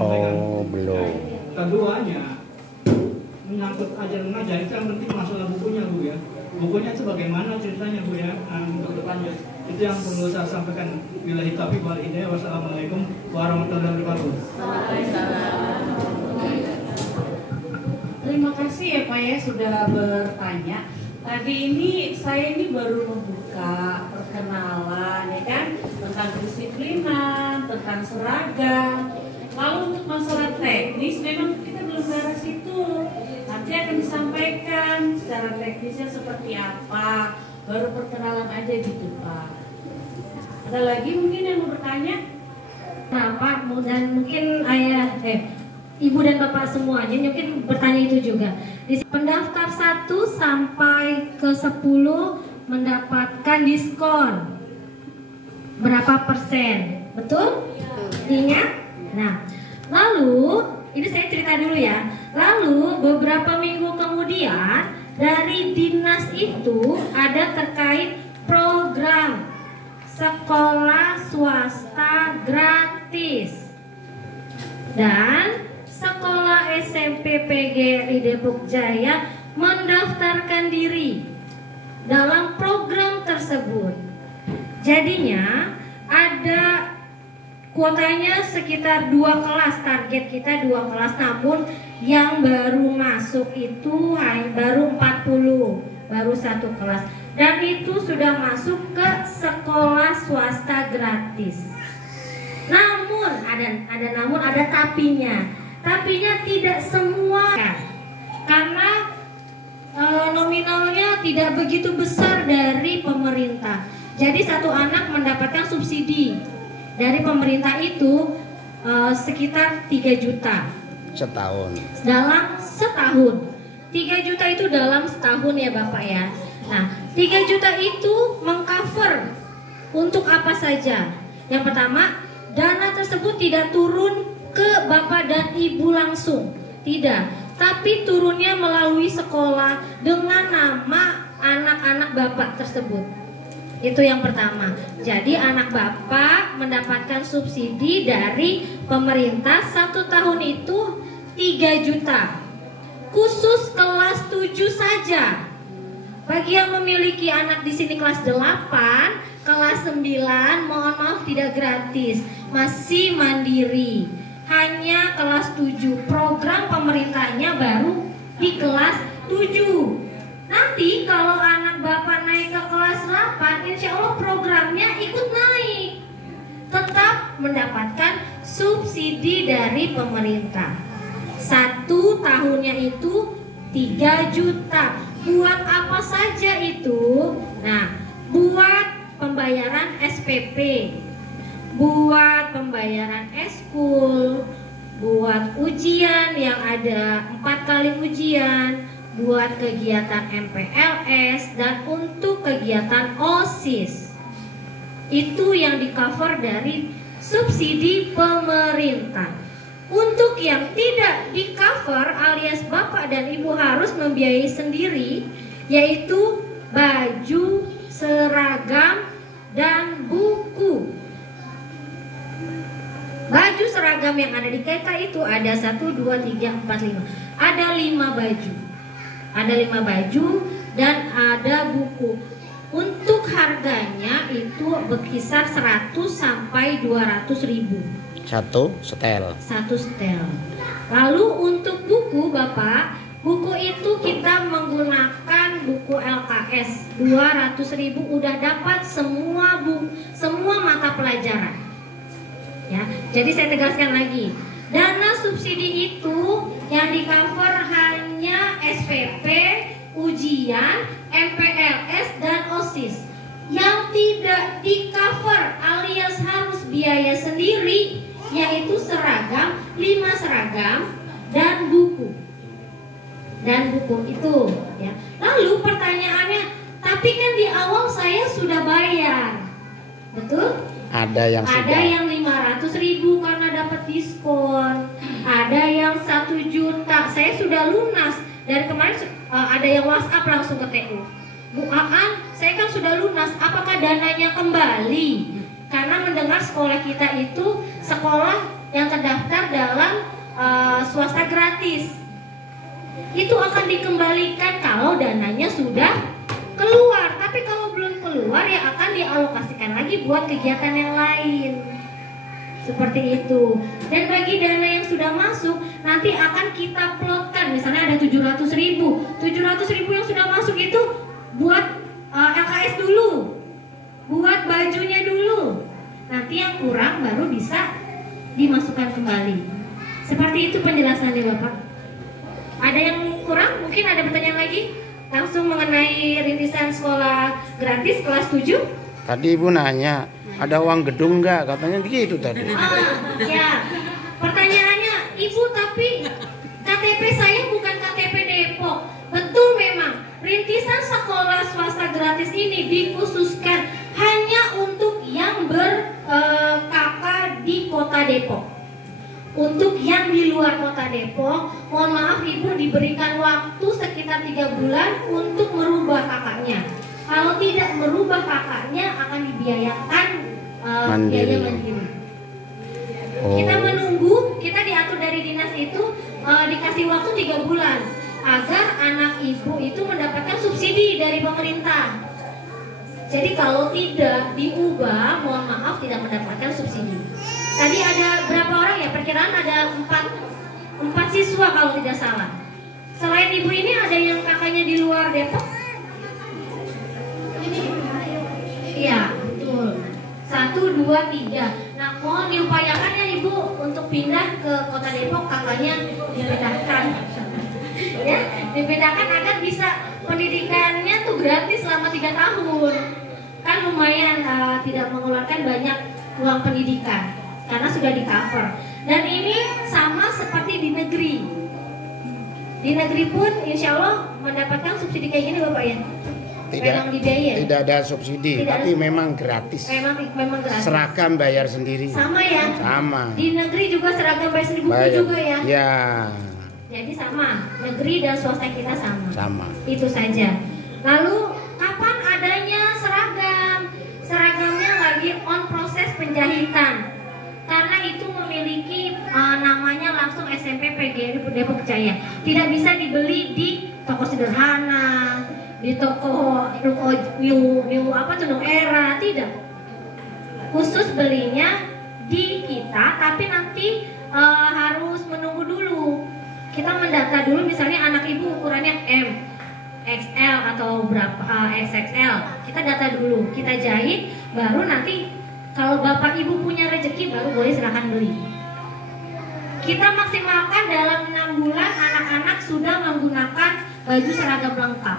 sampaikan. Oh, belum. Keduanya, menyangkut ajar mengajar itu yang penting masalah bukunya Bu ya. Bukunya itu bagaimana ceritanya Bu ya, untuk depannya. Itu yang perlu saya sampaikan. Billahi taufiq wal hidayah. Wassalamualaikum warahmatullahi wabarakatuh. Terima kasih ya Pak ya sudah bertanya. Tadi saya baru membuka perkenalan ya kan tentang kedisiplinan, tentang seragam. Lalu untuk masalah teknis memang kita belum ke arah situ. Nanti akan disampaikan secara teknisnya seperti apa. Baru perkenalan aja gitu Pak. Ada lagi mungkin yang mau bertanya? Nah Pak, dan mungkin Ibu dan Bapak semuanya mungkin bertanya itu juga. Di pendaftar 1 sampai ke 10 mendapatkan diskon berapa persen? Betul? Ingat? Nah, lalu ini saya cerita dulu ya. Lalu beberapa minggu kemudian dari dinas itu ada terkait program sekolah swasta gratis dan sekolah SMP PGRI Depok Jaya mendaftarkan diri dalam program tersebut. Jadinya ada kuotanya sekitar 2 kelas, target kita 2 kelas, namun yang baru masuk itu baru 40, baru 1 kelas. Dan itu sudah masuk ke sekolah swasta gratis. Namun ada tapinya. Tapinya tidak semua karena nominalnya tidak begitu besar dari pemerintah. Jadi satu anak mendapatkan subsidi dari pemerintah itu sekitar 3 juta Setahun. dalam setahun. 3 juta itu dalam setahun ya Bapak ya. Nah 3 juta itu mengcover untuk apa saja. Yang pertama, dana tersebut tidak turun ke Bapak dan Ibu langsung, tidak, tapi turunnya melalui sekolah dengan nama anak-anak Bapak tersebut. Itu yang pertama. Jadi anak Bapak mendapatkan subsidi dari pemerintah 1 tahun itu 3 juta. Khusus kelas 7 saja. Bagi yang memiliki anak di sini kelas 8, kelas 9, mohon maaf tidak gratis, masih mandiri. Hanya kelas 7. Program pemerintahnya baru di kelas 7. Nanti kalau anak Bapak naik ke kelas 8, insya Allah programnya ikut naik. Tetap mendapatkan subsidi dari pemerintah. 1 tahunnya itu 3 juta. Buat apa saja itu? Nah, buat pembayaran SPP, buat pembayaran eskul, buat ujian yang ada 4 kali ujian, buat kegiatan MPLS, dan untuk kegiatan OSIS. Itu yang di cover dari subsidi pemerintah. Untuk yang tidak di cover alias Bapak dan Ibu harus membiayai sendiri, yaitu baju, seragam, dan buku. Baju seragam yang ada di KK itu ada 1, 2, 3, 4, 5. Ada 5 baju. Ada 5 baju dan ada buku. Untuk harganya itu berkisar 100 sampai 200 ribu. 1 setel. 1 setel. Lalu untuk buku Bapak, buku itu kita menggunakan buku LKS 200 ribu udah dapat semua mata pelajaran. Ya, jadi saya tegaskan lagi, dana subsidi itu yang di cover hanya SPP, ujian, MPLS, dan OSIS. Yang tidak di cover alias harus biaya sendiri, yaitu seragam, 5 seragam, dan buku. Dan buku itu ya. Lalu pertanyaannya, tapi kan di awal saya sudah bayar, betul? Ada yang Ada yang 500 ribu karena dapat diskon, ada yang 1 juta. Saya sudah lunas dari kemarin. Ada yang WhatsApp langsung ke TU, Bu Aan, saya kan sudah lunas, apakah dananya kembali? Karena mendengar sekolah kita itu sekolah yang terdaftar dalam gratis. Itu akan dikembalikan kalau dananya sudah keluar. Tapi kalau belum keluar ya akan dialokasikan lagi buat kegiatan yang lain. Seperti itu. Dan bagi dana yang sudah masuk nanti akan kita plotkan. Misalnya ada 700.000. 700.000 yang sudah masuk itu buat LKS dulu, buat bajunya dulu. Nanti yang kurang baru bisa dimasukkan kembali. Seperti itu penjelasannya Bapak. Ada yang kurang? Mungkin ada pertanyaan lagi? Langsung mengenai rintisan sekolah gratis kelas 7. Tadi Ibu nanya, ada uang gedung nggak? Katanya begitu tadi. Ya, pertanyaannya Ibu, tapi KTP saya bukan KTP Depok. Betul memang, rintisan sekolah swasta gratis ini dikhususkan hanya untuk yang ber-KK di kota Depok. Untuk yang di luar kota Depok, mohon maaf Ibu diberikan waktu sekitar 3 bulan untuk merubah KK-nya. Kalau tidak merubah KK-nya akan dibiayakan biaya mandiri. Kita menunggu, kita diatur dari dinas itu dikasih waktu 3 bulan agar anak ibu itu mendapatkan subsidi dari pemerintah. Jadi kalau tidak diubah, mohon maaf tidak mendapatkan subsidi. Tadi ada berapa orang ya? Perkiraan ada 4 siswa kalau tidak salah. Selain ibu ini ada yang kakaknya di luar Depok? Iya, betul. 1, 2, 3. Nah, mohon diupayakan ya ibu untuk pindah ke kota Depok, kakaknya dipindahkan. Ya, dipindahkan agar bisa pendidikannya tuh gratis selama 3 tahun. Kan lumayan tidak mengeluarkan banyak uang pendidikan karena sudah di cover. Dan ini sama seperti di negeri. Di negeri pun insya Allah mendapatkan subsidi kayak gini Bapak ya. Tidak ada subsidi, tapi memang gratis. Memang gratis. Seragam bayar sendiri. Sama ya? Sama. Di negeri juga seragam bayar sendiri, buku juga ya? Ya. Jadi sama, negeri dan swasta kita sama. Sama. Itu saja. Lalu kapan adanya seragam? Seragamnya lagi on proses penjahitan. Karena itu memiliki namanya langsung SMP PGRI Depok Jaya. Tidak bisa dibeli di toko sederhana, di toko new era, tidak. Khusus belinya di kita, tapi nanti harus menunggu dulu. Kita mendata dulu, misalnya anak ibu ukurannya M, XL atau berapa XXL. Kita data dulu, kita jahit, baru nanti kalau bapak ibu punya rezeki baru boleh silakan beli. Kita maksimalkan dalam 6 bulan anak-anak sudah menggunakan baju seragam lengkap.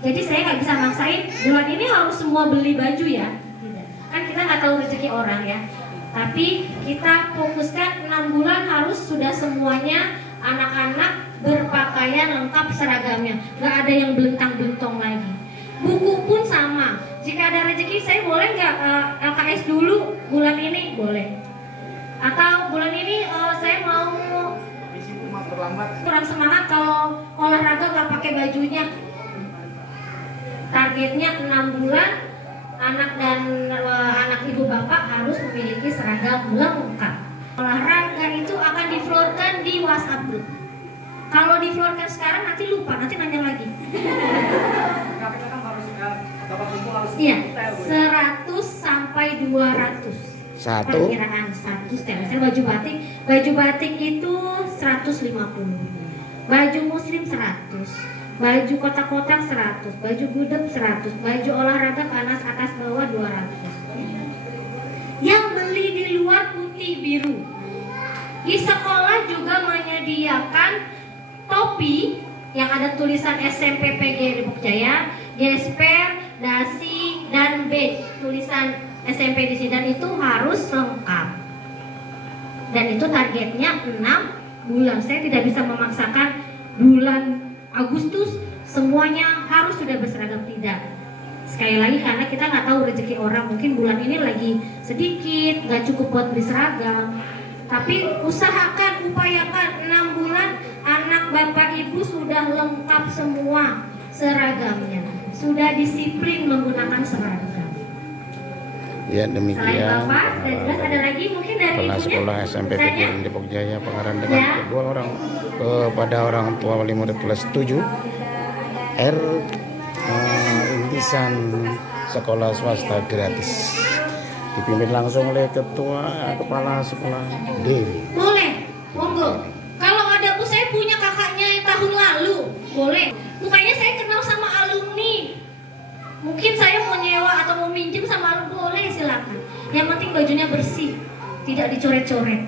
Jadi saya nggak bisa maksain bulan ini harus semua beli baju ya. Tidak. Kan kita nggak tahu rezeki orang ya. Tapi kita fokuskan 6 bulan harus sudah semuanya anak-anak berpakaian lengkap seragamnya. Nggak ada yang belentang-belentong lagi. Buku pun sama. Jika ada rezeki saya boleh nggak LKS dulu bulan ini? Boleh. Atau bulan ini saya mau kurang semangat kalau olahraga nggak pakai bajunya. Targetnya 6 bulan anak dan anak ibu bapak harus memiliki seragam lengkap. Olahraga itu akan diflorkan di WhatsApp group. Kalau diflorkan sekarang nanti lupa, nanti nanya lagi. Iya, 100 sampai 200. Perkiraan 1 setel. Misalnya baju batik itu 150. Baju muslim 100. Baju kotak-kotak 100, baju gudeg 100, baju olahraga panas atas bawah 200. Yang beli di luar putih biru. Di sekolah juga menyediakan topi yang ada tulisan SMP PGRI Depok Jaya, gesper, dasi, dan badge tulisan SMP di sini, dan itu harus lengkap. Dan itu targetnya 6 bulan. Saya tidak bisa memaksakan bulan Agustus semuanya harus sudah berseragam, tidak. Sekali lagi karena kita nggak tahu rezeki orang, mungkin bulan ini lagi sedikit, nggak cukup buat beli seragam. Tapi usahakan, upayakan 6 bulan anak bapak ibu sudah lengkap semua seragamnya, sudah disiplin menggunakan seragam. Ya demikian Bapak, dan jelas ada lagi mungkin dari kepala ibunya. sekolah SMP Saya? PTN Depok Jaya Pangaran dengan Ya. kedua orang kepada orang tua wali murid kelas 7 intisan sekolah swasta gratis dipimpin langsung oleh ketua kepala sekolah D. Boleh, monggo. Kalau ada Bu, saya punya kakaknya yang tahun lalu, boleh. Mukanya saya kenal sama alumni. Mungkin saya mau nyewa atau mau minjem sama alumni, boleh silakan. Yang penting bajunya bersih, tidak dicoret-coret.